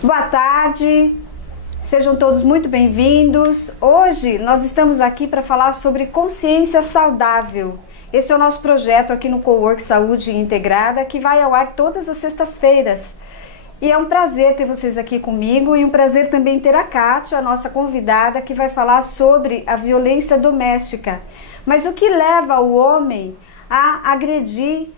Boa tarde, sejam todos muito bem-vindos. Hoje nós estamos aqui para falar sobre consciência saudável. Esse é o nosso projeto aqui no Cowork Saúde Integrada, que vai ao ar todas as sextas-feiras. E é um prazer ter vocês aqui comigo e um prazer também ter a Kátia, a nossa convidada, que vai falar sobre a violência doméstica. Mas o que leva o homem a agredir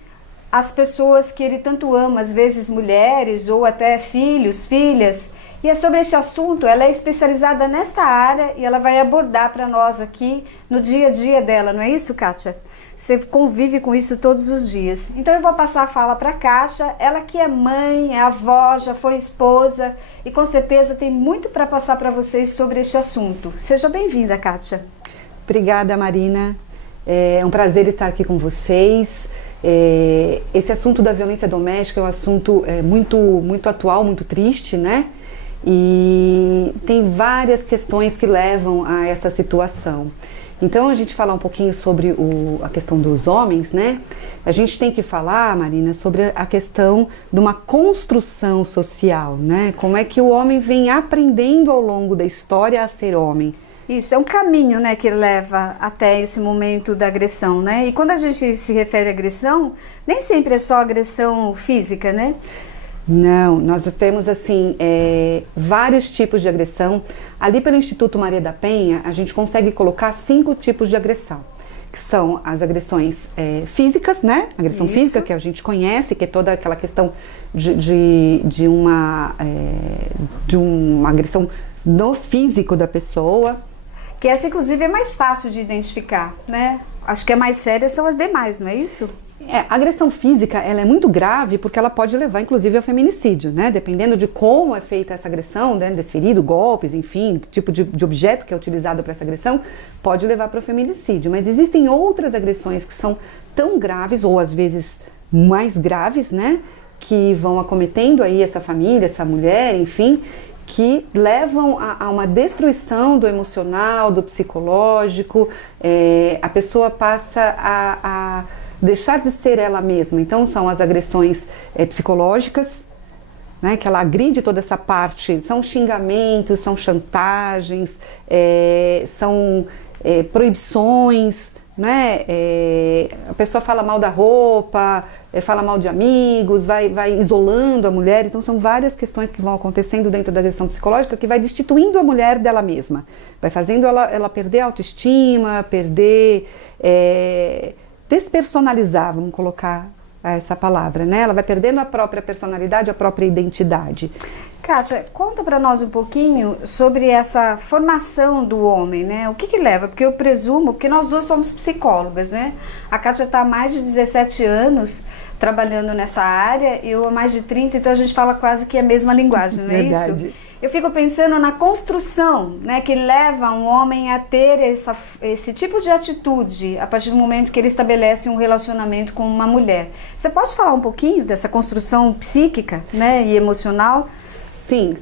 as pessoas que ele tanto ama, às vezes mulheres ou até filhos, filhas? E é sobre este assunto, ela é especializada nesta área e ela vai abordar para nós aqui no dia a dia dela, não é isso, Kátia? Você convive com isso todos os dias. Então eu vou passar a fala para a Kátia, ela que é mãe, é avó, já foi esposa e com certeza tem muito para passar para vocês sobre este assunto. Seja bem-vinda, Kátia. Obrigada, Marina. É um prazer estar aqui com vocês. Esse assunto da violência doméstica é um assunto muito atual, muito triste, né? E tem várias questões que levam a essa situação. Então, a gente falar um pouquinho sobre a questão dos homens, né? A gente tem que falar, Marina, sobre a questão de uma construção social, né? Como é que o homem vem aprendendo ao longo da história a ser homem. Isso, é um caminho, né, que leva até esse momento da agressão, né? E quando a gente se refere à agressão, nem sempre é só agressão física, né? Não, nós temos assim vários tipos de agressão. Ali pelo Instituto Maria da Penha, a gente consegue colocar 5 tipos de agressão, que são as agressões físicas, né? Agressão física, que a gente conhece, que é toda aquela questão de uma agressão no físico da pessoa. Que essa, inclusive, é mais fácil de identificar, né? Acho que a mais séria são as demais, não é isso? A agressão física, ela é muito grave porque ela pode levar, inclusive, ao feminicídio, né? Dependendo de como é feita essa agressão, né? Desferido, golpes, enfim, que tipo de objeto que é utilizado para essa agressão, pode levar para o feminicídio. Mas existem outras agressões que são tão graves, ou às vezes mais graves, né? Que vão acometendo aí essa família, essa mulher, enfim, que levam a uma destruição do emocional, do psicológico, a pessoa passa a deixar de ser ela mesma. Então são as agressões psicológicas, né, que ela agride toda essa parte, são xingamentos, são chantagens, são proibições, né, a pessoa fala mal da roupa, fala mal de amigos, vai isolando a mulher. Então são várias questões que vão acontecendo dentro da agressão psicológica que vai destituindo a mulher dela mesma, vai fazendo ela perder a autoestima, despersonalizar, vamos colocar essa palavra, né? Ela vai perdendo a própria personalidade, a própria identidade. Kátia, conta para nós um pouquinho sobre essa formação do homem, né? O que leva? Porque eu presumo, porque nós duas somos psicólogas, né? A Kátia está há mais de 17 anos trabalhando nessa área, eu há mais de 30, então a gente fala quase que a mesma linguagem, não é Verdade. isso? Eu fico pensando na construção, né, que leva um homem a ter esse tipo de atitude a partir do momento que ele estabelece um relacionamento com uma mulher. Você pode falar um pouquinho dessa construção psíquica, né, e emocional? Sim.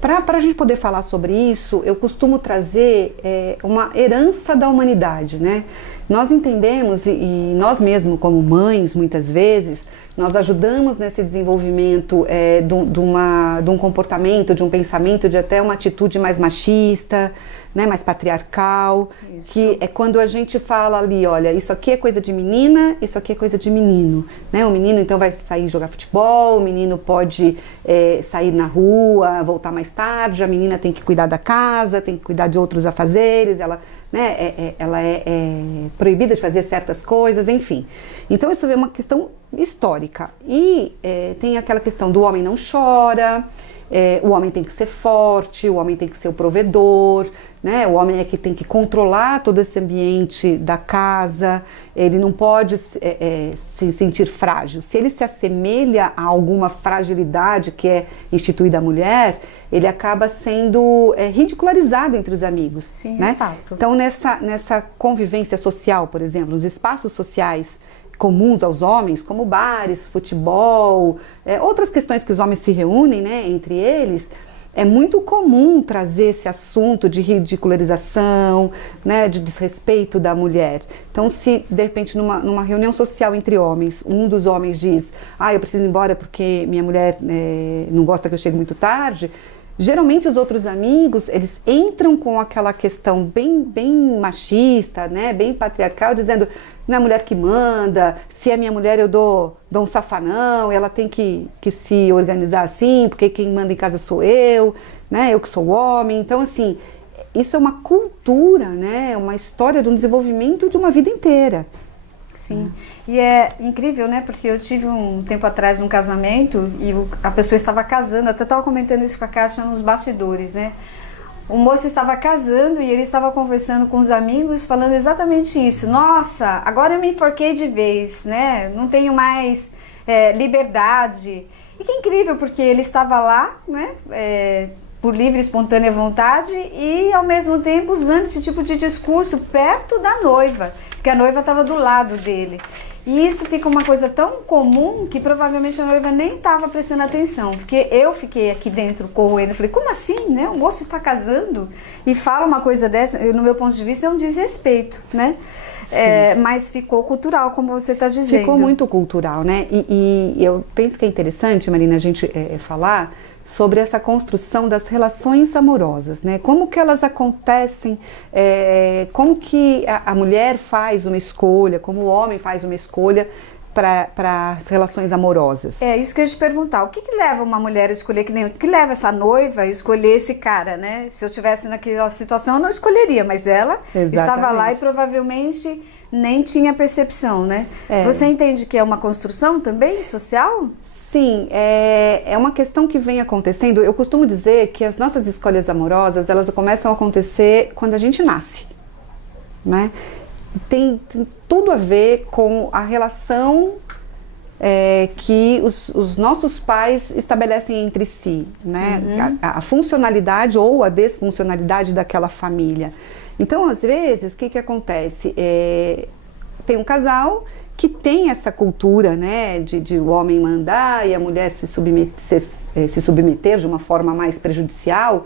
Para a gente poder falar sobre isso, eu costumo trazer uma herança da humanidade, né? Nós entendemos, e nós mesmos como mães, muitas vezes, nós ajudamos nesse desenvolvimento de um comportamento, de um pensamento, de até uma atitude mais machista, né, mais patriarcal, isso. Que é quando a gente fala ali, olha, isso aqui é coisa de menina, isso aqui é coisa de menino, né? O menino então vai sair jogar futebol, o menino pode sair na rua, voltar mais tarde, a menina tem que cuidar da casa, tem que cuidar de outros afazeres, ela é proibida de fazer certas coisas, enfim. Então isso é uma questão histórica. E tem aquela questão do homem não chora, o homem tem que ser forte, o homem tem que ser o provedor, né? O homem é que tem que controlar todo esse ambiente da casa, ele não pode se sentir frágil. Se ele se assemelha a alguma fragilidade que é instituída à mulher, ele acaba sendo ridicularizado entre os amigos. Sim, né? É fato. Então nessa convivência social, por exemplo, nos espaços sociais comuns aos homens, como bares, futebol, outras questões que os homens se reúnem, né, entre eles, é muito comum trazer esse assunto de ridicularização, né, de desrespeito da mulher. Então, se de repente numa reunião social entre homens, um dos homens diz: eu preciso ir embora porque minha mulher não gosta que eu chegue muito tarde, geralmente os outros amigos, eles entram com aquela questão bem machista, né, bem patriarcal, dizendo: não é a mulher que manda, se é minha mulher eu dou um safanão, ela tem que se organizar assim, porque quem manda em casa sou eu, né, eu que sou homem. Então, assim, isso é uma cultura, né, uma história de um desenvolvimento de uma vida inteira. Sim, e é incrível, né, porque eu tive um tempo atrás um casamento e a pessoa estava casando, até estava comentando isso com a Kátia nos bastidores, né. O moço estava casando e ele estava conversando com os amigos, falando exatamente isso. Nossa, agora eu me enforquei de vez, né? Não tenho mais liberdade. E que incrível, porque ele estava lá, né? Por livre e espontânea vontade e, ao mesmo tempo, usando esse tipo de discurso perto da noiva, porque a noiva estava do lado dele. E isso fica uma coisa tão comum que provavelmente a noiva nem estava prestando atenção, porque eu fiquei aqui dentro com ele, falei: como assim, né? O moço está casando e fala uma coisa dessa, no meu ponto de vista é um desrespeito, né? Mas ficou cultural, como você está dizendo. Ficou muito cultural, né? E eu penso que é interessante, Marina, a gente falar sobre essa construção das relações amorosas, né? Como que elas acontecem, como que a mulher faz uma escolha, como o homem faz uma escolha para as relações amorosas. É isso que eu ia te perguntar. O que leva uma mulher a escolher, o que leva essa noiva a escolher esse cara, né? Se eu estivesse naquela situação, eu não escolheria, mas ela estava lá e provavelmente nem tinha percepção, né? Você entende que é uma construção também social? Sim, é uma questão que vem acontecendo. Eu costumo dizer que as nossas escolhas amorosas, elas começam a acontecer quando a gente nasce, né? Tem tudo a ver com a relação que os nossos pais estabelecem entre si, né? Uhum. A funcionalidade ou a desfuncionalidade daquela família. Então, às vezes, o que acontece? Tem um casal que tem essa cultura, né, de o homem mandar e a mulher se submeter de uma forma mais prejudicial,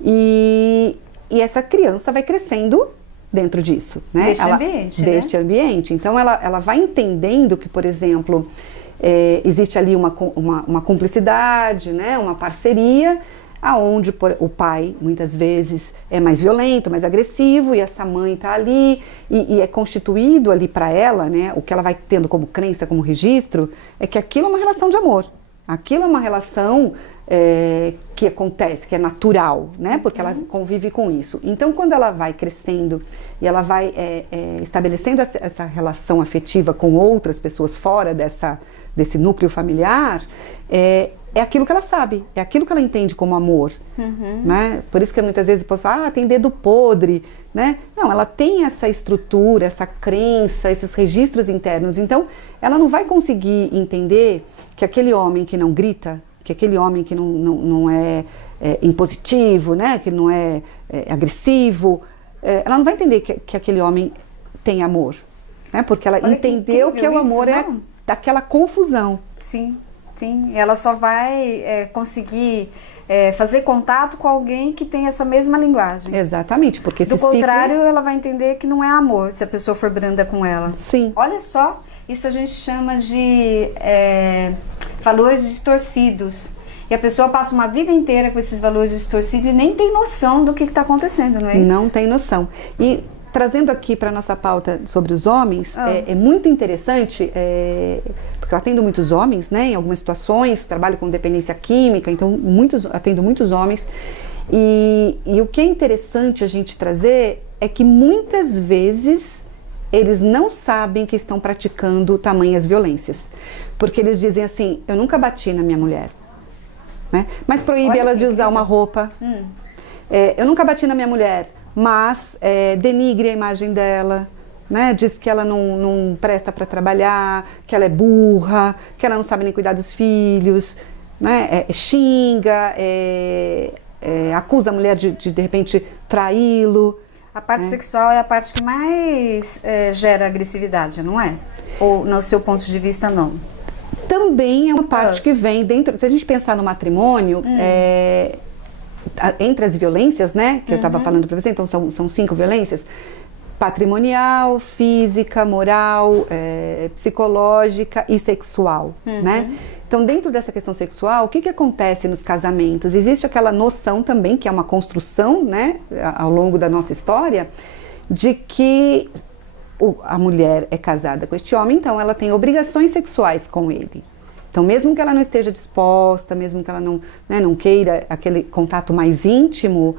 e essa criança vai crescendo dentro disso, né? Deste ambiente. Então ela vai entendendo que, por exemplo, existe ali uma cumplicidade, né, uma parceria, aonde o pai muitas vezes é mais violento, mais agressivo, e essa mãe está ali e é constituído ali para ela, né, o que ela vai tendo como crença, como registro, é que aquilo é uma relação de amor, aquilo é uma relação que acontece, que é natural, né, porque ela convive com isso. Então, quando ela vai crescendo e ela vai estabelecendo essa relação afetiva com outras pessoas fora desse núcleo familiar, é aquilo que ela sabe, é aquilo que ela entende como amor, né? Por isso que muitas vezes o povo fala: tem dedo podre, né? Não, ela tem essa estrutura, essa crença, esses registros internos. Então, ela não vai conseguir entender que aquele homem que não grita, que aquele homem que não é impositivo, né? Que não é agressivo, ela não vai entender que aquele homem tem amor, né? Porque ela entendeu que o amor é daquela confusão. Sim. Sim, ela só vai conseguir fazer contato com alguém que tem essa mesma linguagem. Exatamente, porque do contrário, ela vai entender que não é amor, se a pessoa for branda com ela. Sim. Olha só, isso a gente chama de valores distorcidos. E a pessoa passa uma vida inteira com esses valores distorcidos e nem tem noção do que está acontecendo, não é isso? Não tem noção. E trazendo aqui para a nossa pauta sobre os homens, é muito interessante, porque eu atendo muitos homens, né, em algumas situações, trabalho com dependência química, então atendo muitos homens, e o que é interessante a gente trazer é que muitas vezes eles não sabem que estão praticando tamanhas violências, porque eles dizem assim: eu nunca bati na minha mulher, né, mas proíbe ela de usar uma roupa, eu nunca bati na minha mulher, mas denigre a imagem dela, né? Diz que ela não presta para trabalhar, que ela é burra, que ela não sabe nem cuidar dos filhos, né? Xinga, acusa a mulher de repente traí-lo. A parte sexual é a parte que mais gera agressividade, não é? Ou no seu ponto de vista, não? Também é uma parte que vem dentro. Se a gente pensar no matrimônio, entre as violências, né, que eu estava falando para você, então são 5 violências: patrimonial, física, moral, psicológica e sexual, né? Então, dentro dessa questão sexual, o que acontece nos casamentos? Existe aquela noção também, que é uma construção, né, ao longo da nossa história, de que a mulher é casada com este homem, então ela tem obrigações sexuais com ele. Então, mesmo que ela não esteja disposta, mesmo que ela não, né, não queira aquele contato mais íntimo,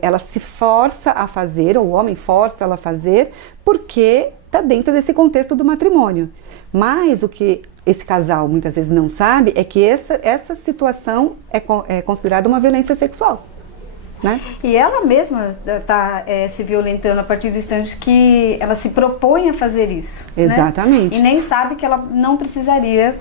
ela se força a fazer, ou o homem força ela a fazer, porque está dentro desse contexto do matrimônio. Mas o que esse casal muitas vezes não sabe é que essa situação é considerada uma violência sexual. Né? E ela mesma está se violentando a partir do instante que ela se propõe a fazer isso. Exatamente. Né? E nem sabe que ela não precisaria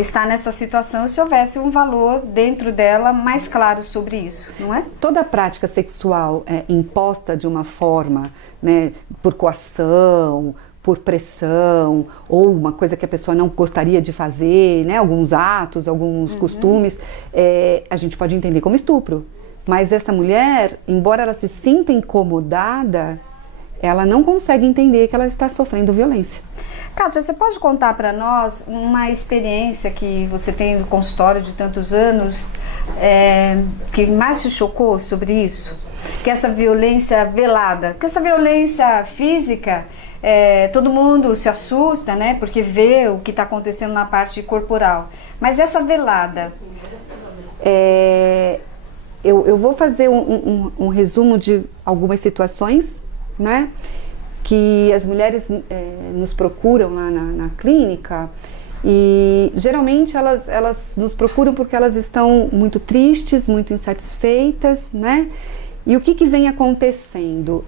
estar nessa situação se houvesse um valor dentro dela mais claro sobre isso, não é? Toda prática sexual imposta de uma forma, né, por coação, por pressão, ou uma coisa que a pessoa não gostaria de fazer, né, alguns atos, alguns costumes, a gente pode entender como estupro. Mas essa mulher, embora ela se sinta incomodada, ela não consegue entender que ela está sofrendo violência. Kátia, você pode contar para nós uma experiência que você tem no consultório de tantos anos, que mais te chocou sobre isso? Que essa violência velada, porque essa violência física, todo mundo se assusta, né? Porque vê o que está acontecendo na parte corporal. Mas essa velada... Eu vou fazer um resumo de algumas situações, né, que as mulheres nos procuram lá na clínica, e geralmente elas nos procuram porque elas estão muito tristes, muito insatisfeitas, né, e o que vem acontecendo?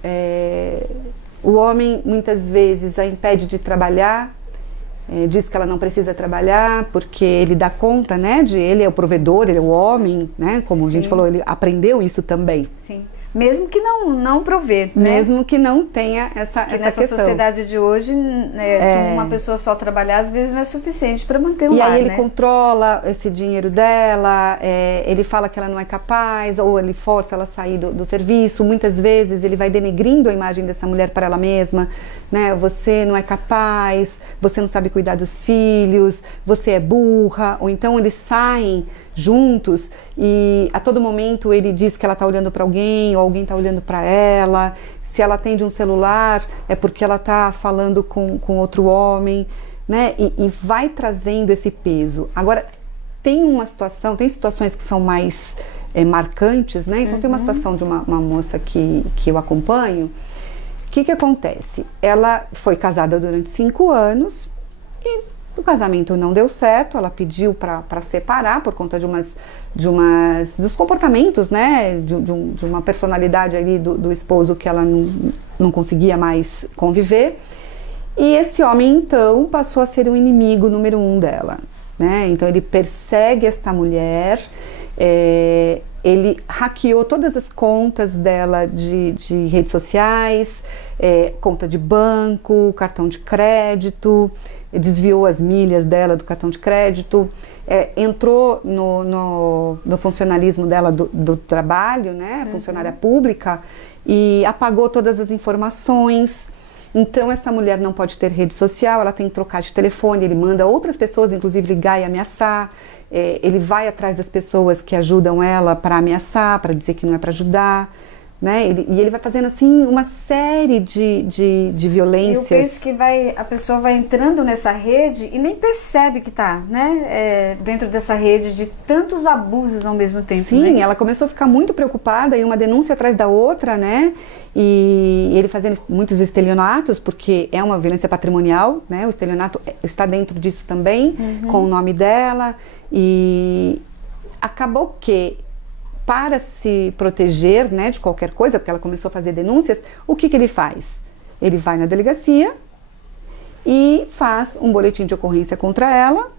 O homem muitas vezes a impede de trabalhar, diz que ela não precisa trabalhar porque ele dá conta, né, ele é o provedor, ele é o homem, né, como a gente falou, ele aprendeu isso também. Sim. Mesmo que não provê, né? Mesmo que não tenha essa nessa questão. Sociedade de hoje, se uma pessoa só trabalhar, às vezes não é suficiente para manter um lar, E aí ele né? controla esse dinheiro dela, ele fala que ela não é capaz, ou ele força ela a sair do serviço. Muitas vezes ele vai denegrindo a imagem dessa mulher para ela mesma, né? Você não é capaz, você não sabe cuidar dos filhos, você é burra, ou então eles saem juntos e a todo momento ele diz que ela está olhando para alguém ou alguém está olhando para ela. Se ela atende um celular é porque ela está falando com outro homem, né? E vai trazendo esse peso. Agora, tem situações que são mais marcantes, né? Então tem uma situação de uma moça que eu acompanho. O que acontece? Ela foi casada durante 5 anos e o casamento não deu certo, ela pediu para separar por conta dos comportamentos, né, de uma personalidade ali do esposo que ela não conseguia mais conviver. E esse homem, então, passou a ser o inimigo número 1 dela, né? Então ele persegue esta mulher, ele hackeou todas as contas dela de redes sociais, conta de banco, cartão de crédito, desviou as milhas dela do cartão de crédito, entrou no funcionalismo dela do trabalho, né, funcionária pública, e apagou todas as informações. Então essa mulher não pode ter rede social, ela tem que trocar de telefone, ele manda outras pessoas, inclusive, ligar e ameaçar, ele vai atrás das pessoas que ajudam ela para ameaçar, para dizer que não é para ajudar, né? E ele vai fazendo assim uma série de violências. E eu penso que a pessoa vai entrando nessa rede e nem percebe que está, né, dentro dessa rede de tantos abusos ao mesmo tempo. Sim, ela começou a ficar muito preocupada e uma denúncia atrás da outra, né? E ele fazendo muitos estelionatos, porque é uma violência patrimonial, né? O estelionato está dentro disso também, com o nome dela. E acabou que, para se proteger, né, de qualquer coisa, porque ela começou a fazer denúncias, o que ele faz? Ele vai na delegacia e faz um boletim de ocorrência contra ela,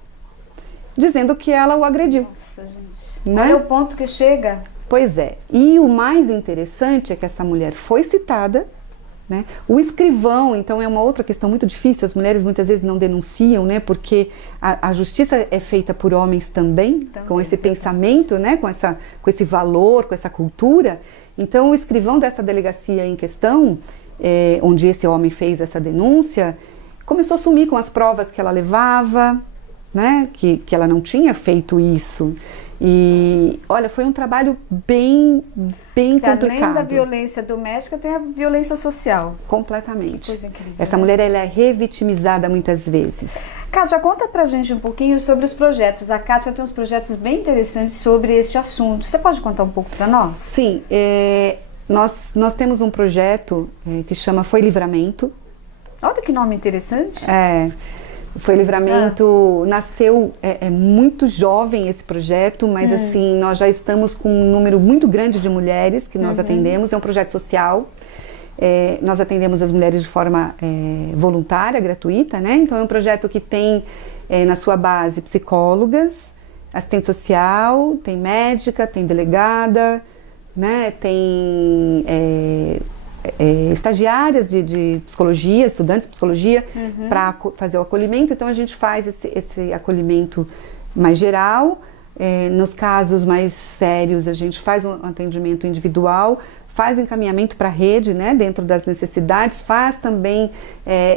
dizendo que ela o agrediu. Nossa, gente. Né? Olha o ponto que chega. Pois é. E o mais interessante é que essa mulher foi citada né? O escrivão, então, é uma outra questão muito difícil. As mulheres muitas vezes não denunciam, né? Porque a justiça é feita por homens também com esse pensamento, né? Com esse valor, com essa cultura. Então, o escrivão dessa delegacia em questão, onde esse homem fez essa denúncia, começou a sumir com as provas que ela levava, né? Que ela não tinha feito isso. E, olha, foi um trabalho bem complicado. Além da violência doméstica, tem a violência social. Completamente. Coisa incrível, essa né? mulher, ela é revitimizada muitas vezes. Kátia, conta pra gente um pouquinho sobre os projetos. A Kátia tem uns projetos bem interessantes sobre este assunto. Você pode contar um pouco para nós? Sim, nós temos um projeto que chama Foi Livramento. Olha que nome interessante. Foi Livramento, nasceu muito jovem esse projeto, mas assim, nós já estamos com um número muito grande de mulheres que nós atendemos. É um projeto social. Nós atendemos as mulheres de forma voluntária, gratuita, né? Então é um projeto que tem na sua base psicólogas, assistente social, tem médica, tem delegada, né? Tem estagiárias de psicologia, estudantes de psicologia, para fazer o acolhimento. Então a gente faz esse acolhimento mais geral. Nos casos mais sérios, a gente faz um atendimento individual, faz o encaminhamento para a rede, né, dentro das necessidades, faz também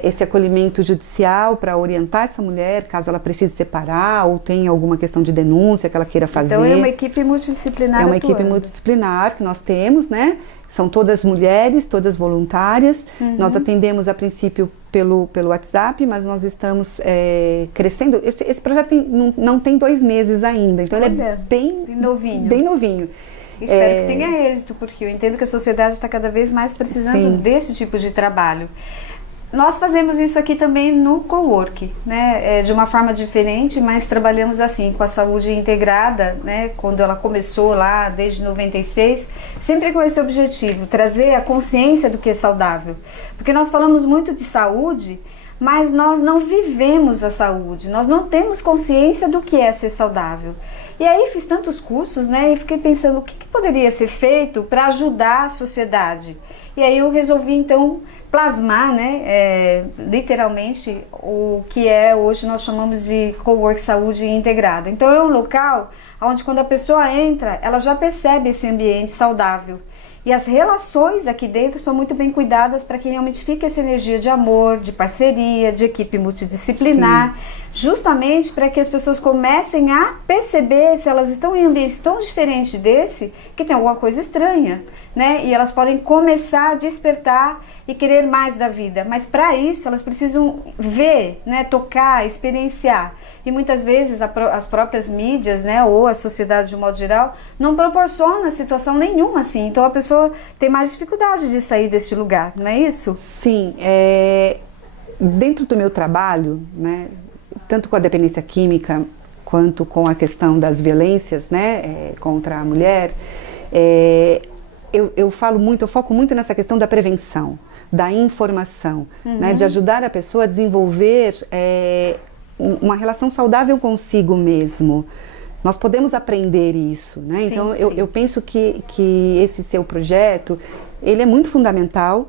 esse acolhimento judicial para orientar essa mulher, caso ela precise separar ou tenha alguma questão de denúncia que ela queira fazer. Então é uma equipe multidisciplinar. É uma equipe multidisciplinar que nós temos, né? São todas mulheres, todas voluntárias. Nós atendemos a princípio pelo WhatsApp, mas nós estamos crescendo. Esse projeto não tem 2 meses ainda, então ele é bem novinho. Espero que tenha êxito, porque eu entendo que a sociedade está cada vez mais precisando desse tipo de trabalho. Nós fazemos isso aqui também no Cowork, né? De uma forma diferente, mas trabalhamos assim, com a saúde integrada, né? Quando ela começou lá, desde 96, sempre com esse objetivo, trazer a consciência do que é saudável. Porque nós falamos muito de saúde, mas nós não vivemos a saúde, nós não temos consciência do que é ser saudável. E aí fiz tantos cursos, né? E fiquei pensando o que poderia ser feito para ajudar a sociedade. E aí eu resolvi então plasmar, né, literalmente o que hoje nós chamamos de Cowork Saúde Integrada. Então é um local onde quando a pessoa entra, ela já percebe esse ambiente saudável. E as relações aqui dentro são muito bem cuidadas para que realmente fique essa energia de amor, de parceria, de equipe multidisciplinar, justamente para que as pessoas comecem a perceber se elas estão em ambientes tão diferentes desse, que tem alguma coisa estranha, né? E elas podem começar a despertar e querer mais da vida. Mas para isso elas precisam ver, né, tocar, experienciar. E muitas vezes as próprias mídias, né, ou a sociedade de um modo geral, não proporciona situação nenhuma assim. Então a pessoa tem mais dificuldade de sair deste lugar, não é isso? Sim. Dentro do meu trabalho, né, tanto com a dependência química quanto com a questão das violências, né, contra a mulher, eu foco muito nessa questão da prevenção, da informação, né, de ajudar a pessoa a desenvolver uma relação saudável consigo mesmo. Nós podemos aprender isso, né? Então eu penso que esse seu projeto, ele é muito fundamental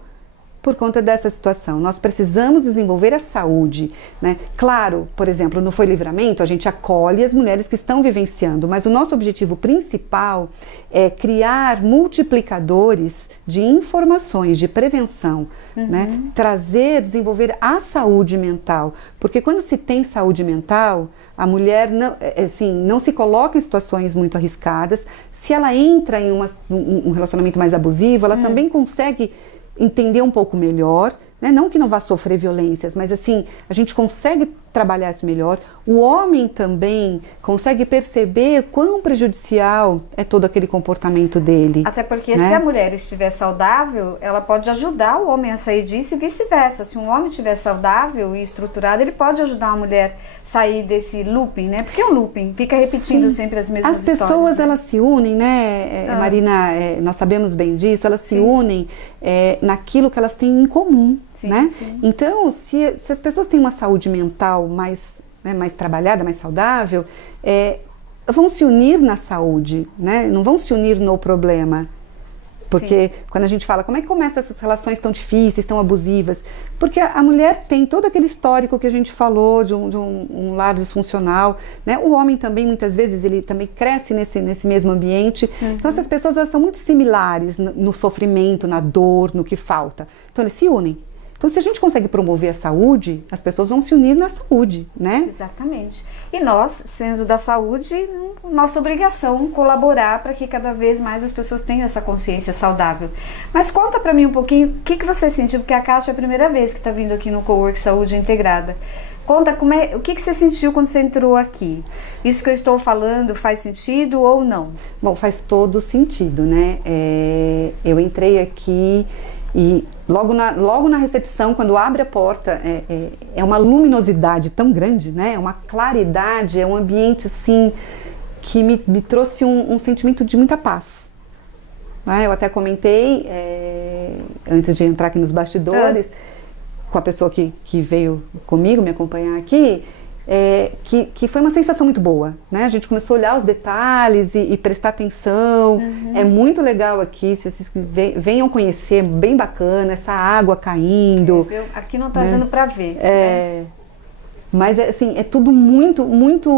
por conta dessa situação. Nós precisamos desenvolver a saúde, né? Claro, por exemplo, no Foi Livramento, a gente acolhe as mulheres que estão vivenciando, mas o nosso objetivo principal é criar multiplicadores de informações, de prevenção, né? Desenvolver a saúde mental, porque quando se tem saúde mental, a mulher não se coloca em situações muito arriscadas. Se ela entra em um relacionamento mais abusivo, ela também consegue entender um pouco melhor, né? Não que não vá sofrer violências, mas assim, a gente consegue trabalhar isso melhor. O homem também consegue perceber quão prejudicial é todo aquele comportamento dele. Até porque, né? Se a mulher estiver saudável, ela pode ajudar o homem a sair disso e vice-versa. Se um homem estiver saudável e estruturado, ele pode ajudar a mulher a sair desse looping, né? Porque é um looping, fica repetindo sempre as mesmas histórias. As pessoas, né? Elas se unem, né, Marina, nós sabemos bem disso, elas se unem naquilo que elas têm em comum, né? Então, se as pessoas têm uma saúde mental mais trabalhada, mais saudável, vão se unir na saúde, né? Não vão se unir no problema. Porque quando a gente fala, como é que começa essas relações tão difíceis, tão abusivas? Porque a mulher tem todo aquele histórico que a gente falou de um lar disfuncional, né? O homem também, muitas vezes, ele também cresce nesse mesmo ambiente. Então, essas pessoas, elas são muito similares no sofrimento, na dor, no que falta. Então, eles se unem. Então, se a gente consegue promover a saúde, as pessoas vão se unir na saúde, né? Exatamente. E nós, sendo da saúde, nossa obrigação colaborar para que cada vez mais as pessoas tenham essa consciência saudável. Mas conta para mim um pouquinho o que você sentiu, porque a Kátia é a primeira vez que está vindo aqui no Cowork Saúde Integrada. Conta o que você sentiu quando você entrou aqui. Isso que eu estou falando faz sentido ou não? Bom, faz todo sentido, né? Eu entrei aqui e logo na recepção, quando abre a porta, é uma luminosidade tão grande, né? É uma claridade, é um ambiente assim que me trouxe um sentimento de muita paz. Né? Eu até comentei, antes de entrar aqui nos bastidores, com a pessoa que veio comigo me acompanhar aqui, que foi uma sensação muito boa, né? A gente começou a olhar os detalhes e prestar atenção. É muito legal aqui, se vocês venham conhecer, bem bacana, essa água caindo. Aqui não está dando para ver. Mas assim, é tudo muito, muito,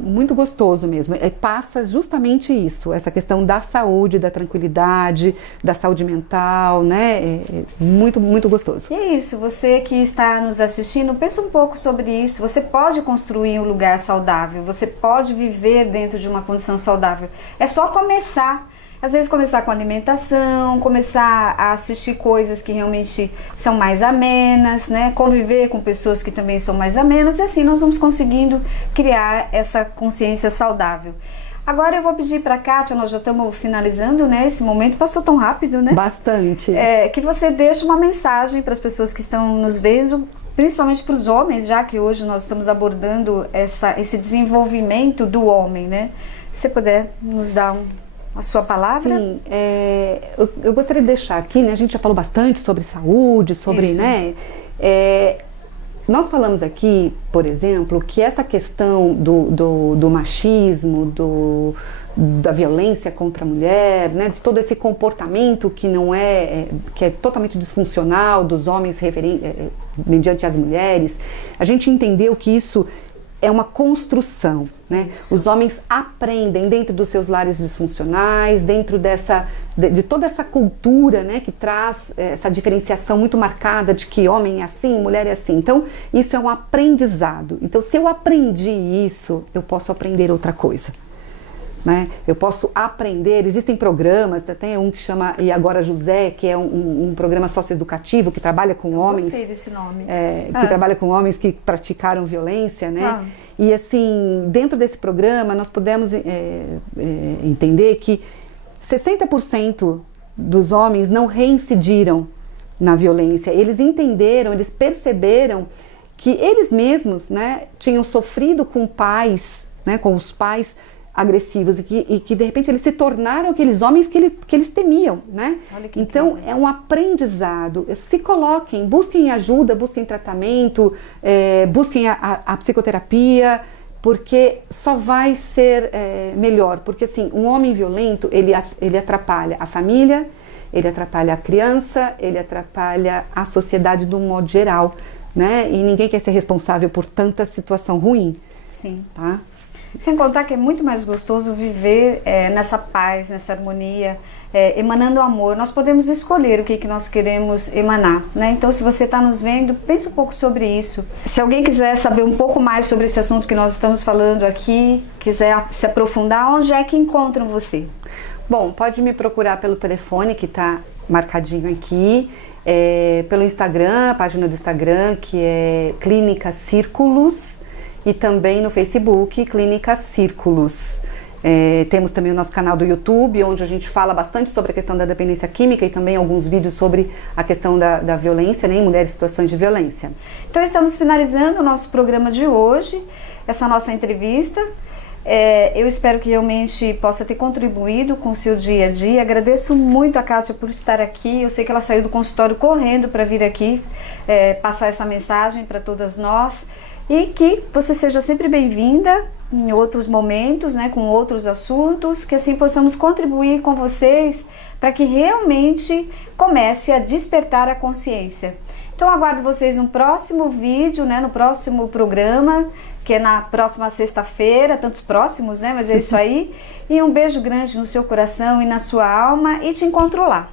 muito gostoso mesmo. Passa justamente isso, essa questão da saúde, da tranquilidade, da saúde mental, né? Muito, muito gostoso. E é isso, você que está nos assistindo, pensa um pouco sobre isso. Você pode construir um lugar saudável, você pode viver dentro de uma condição saudável. É só começar. Às vezes começar com alimentação, começar a assistir coisas que realmente são mais amenas, né? Conviver com pessoas que também são mais amenas, e assim nós vamos conseguindo criar essa consciência saudável. Agora eu vou pedir para a Kátia, nós já estamos finalizando, né? Esse momento passou tão rápido, né? Bastante. Que você deixe uma mensagem para as pessoas que estão nos vendo, principalmente para os homens, já que hoje nós estamos abordando esse desenvolvimento do homem, né? Se você puder nos dar a sua palavra? Sim, eu gostaria de deixar aqui, né? A gente já falou bastante sobre saúde, sobre, isso, né? Nós falamos aqui, por exemplo, que essa questão do machismo, da violência contra a mulher, né? De todo esse comportamento que não que é totalmente disfuncional dos homens mediante as mulheres, a gente entendeu que isso é uma construção, né? Os homens aprendem dentro dos seus lares disfuncionais, dentro de toda essa cultura, né, que traz essa diferenciação muito marcada de que homem é assim, mulher é assim. Então, isso é um aprendizado. Então, se eu aprendi isso, eu posso aprender outra coisa. Né? Eu posso aprender, existem programas, tem um que chama E Agora José, que é um programa socioeducativo que trabalha com homens. Gostei desse nome. Que trabalha com homens que praticaram violência, né? E assim, dentro desse programa nós pudemos entender que 60% dos homens não reincidiram na violência. Eles entenderam, eles perceberam que eles mesmos, né, tinham sofrido com pais, né, com os pais agressivos e que de repente eles se tornaram aqueles homens que eles temiam, né? Então é um aprendizado. Se coloquem, busquem ajuda, busquem tratamento, busquem a psicoterapia, porque só vai ser melhor. Porque assim, um homem violento, ele atrapalha a família, ele atrapalha a criança, ele atrapalha a sociedade de um modo geral, né? E ninguém quer ser responsável por tanta situação ruim. Sim. Tá? Sem contar que é muito mais gostoso viver nessa paz, nessa harmonia, emanando amor. Nós podemos escolher o que nós queremos emanar, né? Então, se você está nos vendo, pense um pouco sobre isso. Se alguém quiser saber um pouco mais sobre esse assunto que nós estamos falando aqui, quiser se aprofundar, onde é que encontram você? Bom, pode me procurar pelo telefone que está marcadinho aqui, pelo Instagram, a página do Instagram, que é Clínica Círculos, e também no Facebook, Clínica Círculos. Temos também o nosso canal do YouTube, onde a gente fala bastante sobre a questão da dependência química e também alguns vídeos sobre a questão da violência, né, em mulheres em situações de violência. Então estamos finalizando o nosso programa de hoje, essa nossa entrevista. Eu espero que realmente possa ter contribuído com o seu dia a dia. Agradeço muito a Kátia por estar aqui. Eu sei que ela saiu do consultório correndo para vir aqui passar essa mensagem para todas nós. e que você seja sempre bem-vinda em outros momentos, né, com outros assuntos, que assim possamos contribuir com vocês para que realmente comece a despertar a consciência. Então aguardo vocês no próximo vídeo, né, no próximo programa, que é na próxima sexta-feira, tantos próximos, né, mas é isso aí. E um beijo grande no seu coração e na sua alma, e te encontro lá.